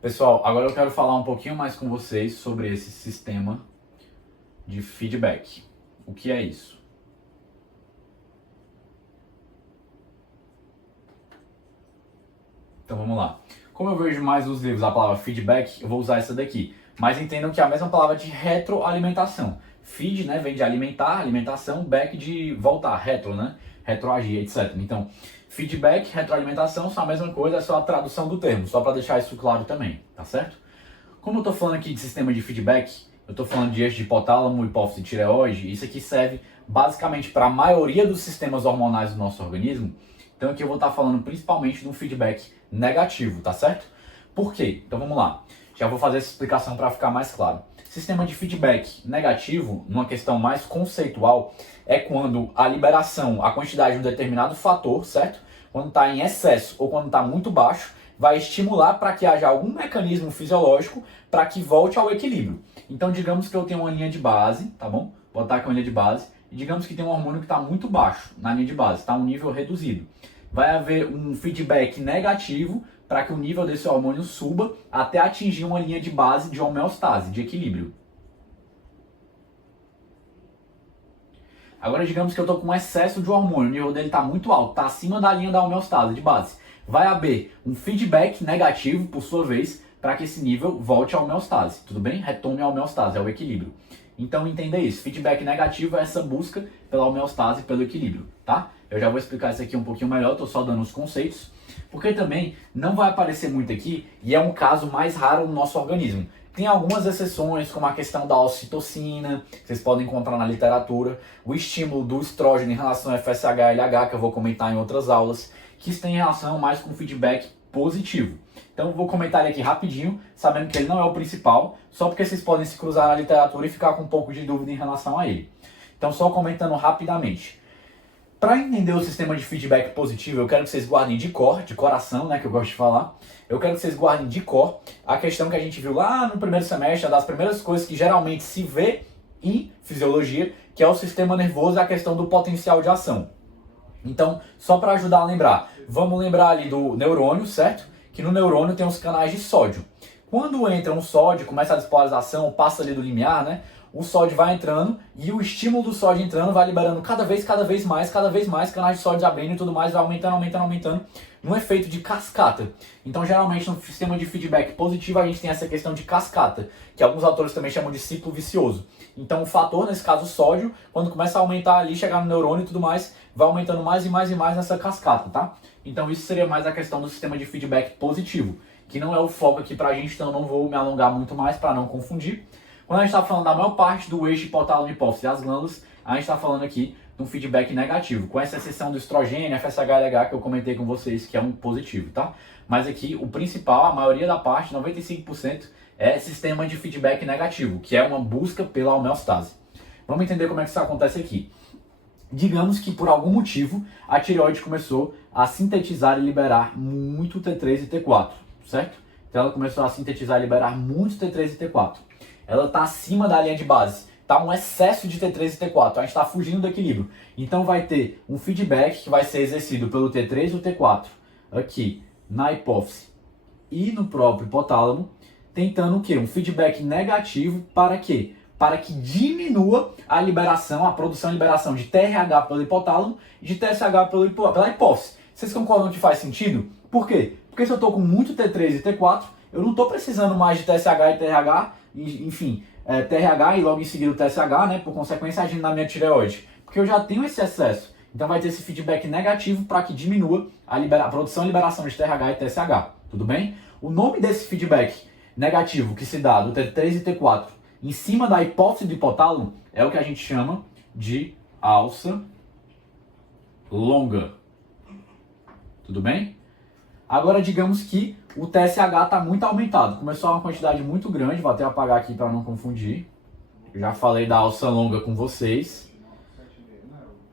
Pessoal, agora eu quero falar um pouquinho mais com vocês sobre esse sistema de feedback. O que é isso? Então vamos lá. Como eu vejo mais nos livros a palavra feedback, eu vou usar essa daqui. Mas entendam que é a mesma palavra de retroalimentação. Feed, né, vem de alimentar, alimentação, back de voltar, retro, né? Retroagir, etc. Então, feedback, retroalimentação são a mesma coisa, é só a tradução do termo, só para deixar isso claro também, tá certo? Como eu estou falando aqui de sistema de feedback, eu estou falando de eixo de hipotálamo, hipófise e tireoide, isso aqui serve basicamente para a maioria dos sistemas hormonais do nosso organismo. Então aqui eu vou estar falando principalmente de um feedback negativo, tá certo? Por quê? Então vamos lá. Já vou fazer essa explicação para ficar mais claro. Sistema de feedback negativo, numa questão mais conceitual, é quando a liberação, a quantidade de um determinado fator, certo? Quando está em excesso ou quando está muito baixo, vai estimular para que haja algum mecanismo fisiológico para que volte ao equilíbrio. Então digamos que eu tenho uma linha de base, tá bom? Vou botar aqui uma linha de base. E digamos que tem um hormônio que está muito baixo na linha de base, está um nível reduzido. Vai haver um feedback negativo para que o nível desse hormônio suba até atingir uma linha de base de homeostase, de equilíbrio. Agora digamos que eu estou com um excesso de hormônio, o nível dele está muito alto, está acima da linha da homeostase, de base. Vai haver um feedback negativo, por sua vez, para que esse nível volte à homeostase, tudo bem? Retome a homeostase, ao equilíbrio. Então entenda isso, feedback negativo é essa busca pela homeostase, pelo equilíbrio, tá? Eu já vou explicar isso aqui um pouquinho melhor, estou só dando os conceitos, porque também não vai aparecer muito aqui e é um caso mais raro no nosso organismo. Tem algumas exceções, como a questão da ocitocina, que vocês podem encontrar na literatura, o estímulo do estrógeno em relação ao FSH e LH, que eu vou comentar em outras aulas, que isso tem relação mais com feedback positivo. Então eu vou comentar ele aqui rapidinho, sabendo que ele não é o principal, só porque vocês podem se cruzar na literatura e ficar com um pouco de dúvida em relação a ele. Então só comentando rapidamente. Para entender o sistema de feedback positivo, eu quero que vocês guardem de cor, de coração, né, que eu gosto de falar. Eu quero que vocês guardem de cor a questão que a gente viu lá no primeiro semestre, das primeiras coisas que geralmente se vê em fisiologia, que é o sistema nervoso e a questão do potencial de ação. Então, só para ajudar a lembrar, vamos lembrar ali do neurônio, certo? Que no neurônio tem os canais de sódio. Quando entra um sódio, começa a despolarização, passa ali do limiar, né? O sódio vai entrando e o estímulo do sódio entrando vai liberando cada vez mais, canais de sódio abrindo e tudo mais, vai aumentando, num efeito de cascata. Então, geralmente, no sistema de feedback positivo, a gente tem essa questão de cascata, que alguns autores também chamam de ciclo vicioso. Então, o fator, nesse caso, o sódio, quando começa a aumentar ali, chegar no neurônio e tudo mais, vai aumentando mais e mais nessa cascata, tá? Então, isso seria mais a questão do sistema de feedback positivo, que não é o foco aqui pra gente, então eu não vou me alongar muito mais para não confundir. Quando a gente está falando da maior parte do eixo hipotálamo, hipófise e as glândulas, a gente está falando aqui de um feedback negativo, com essa exceção do estrogênio, FSH, LH, que eu comentei com vocês, que é um positivo, tá? Mas aqui, o principal, a maioria da parte, 95%, é sistema de feedback negativo, que é uma busca pela homeostase. Vamos entender como é que isso acontece aqui. Digamos que, por algum motivo, a tireoide começou a sintetizar e liberar muito T3 e T4, certo? Então ela começou a sintetizar e liberar muito T3 e T4. Ela está acima da linha de base, está um excesso de T3 e T4, a gente está fugindo do equilíbrio. Então vai ter um feedback que vai ser exercido pelo T3 e o T4, aqui na hipófise e no próprio hipotálamo, tentando o quê? Um feedback negativo para quê? Para que diminua a liberação, a produção e liberação de TRH pelo hipotálamo e de TSH pela hipófise. Vocês concordam que faz sentido? Por quê? Porque se eu estou com muito T3 e T4, eu não estou precisando mais de TSH e TRH, enfim, TRH e logo em seguida o TSH, né, por consequência agindo na minha tireoide, porque eu já tenho esse excesso. Então vai ter esse feedback negativo para que diminua a produção e liberação de TRH e TSH, tudo bem? O nome desse feedback negativo que se dá do T3 e T4 em cima da hipófise do hipotálamo é o que a gente chama de alça longa, tudo bem? Agora digamos que o TSH está muito aumentado, começou a uma quantidade muito grande, vou até apagar aqui para não confundir. Eu já falei da alça longa com vocês.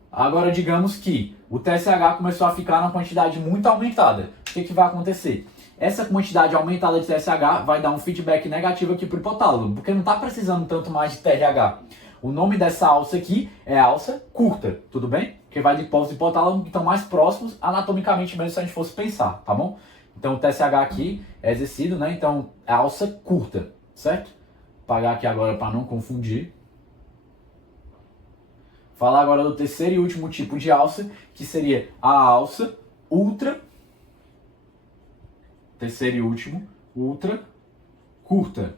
Agora digamos que o TSH começou a ficar numa quantidade muito aumentada. O que vai acontecer? Essa quantidade aumentada de TSH vai dar um feedback negativo aqui para o hipotálamo, porque não está precisando tanto mais de TRH. O nome dessa alça aqui é alça curta, tudo bem? Que vai de hipófise e hipotálamo, que estão mais próximos anatomicamente mesmo se a gente fosse pensar, tá bom? Então o TSH aqui é exercido, né? Então é alça curta, certo? Vou apagar aqui agora para não confundir. Falar agora do terceiro e último tipo de alça, que seria a alça ultra, terceiro e último, ultra curta.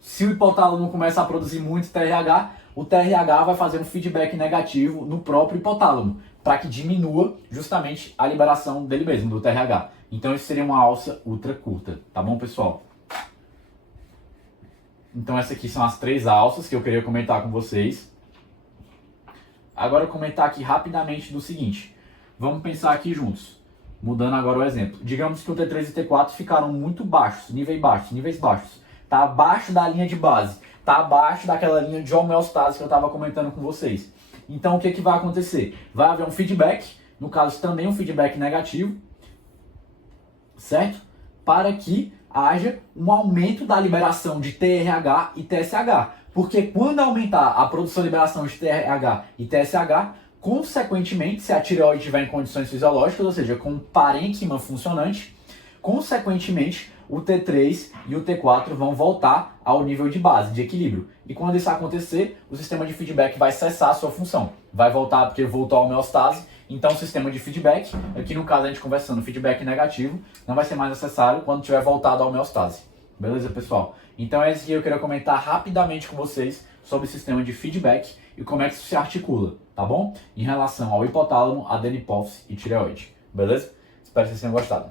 Se o hipotálamo começa a produzir muito TRH, o TRH vai fazer um feedback negativo no próprio hipotálamo, para que diminua justamente a liberação dele mesmo, do TRH. Então isso seria uma alça ultra curta, tá bom, pessoal? Então essas aqui são as 3 alças que eu queria comentar com vocês. Agora eu comentar aqui rapidamente do seguinte. Vamos pensar aqui juntos. Mudando agora o exemplo. Digamos que o T3 e T4 ficaram muito baixos, níveis baixos. Está abaixo da linha de base. Está abaixo daquela linha de homeostase que eu estava comentando com vocês. Então o que vai acontecer? Vai haver um feedback, no caso também um feedback negativo, certo? Para que haja um aumento da liberação de TRH e TSH. Porque quando aumentar a produção e liberação de TRH e TSH, consequentemente, se a tireoide estiver em condições fisiológicas, ou seja, com parênquima funcionante, consequentemente, o T3 e o T4 vão voltar ao nível de base, de equilíbrio. E quando isso acontecer, o sistema de feedback vai cessar a sua função. Vai voltar porque voltou à homeostase. Então, o sistema de feedback, aqui no caso a gente conversando feedback negativo, não vai ser mais necessário quando tiver voltado à homeostase. Beleza, pessoal? Então, é isso que eu queria comentar rapidamente com vocês sobre o sistema de feedback e como é que isso se articula, tá bom? Em relação ao hipotálamo, adenohipófise e tireoide. Beleza? Espero que vocês tenham gostado.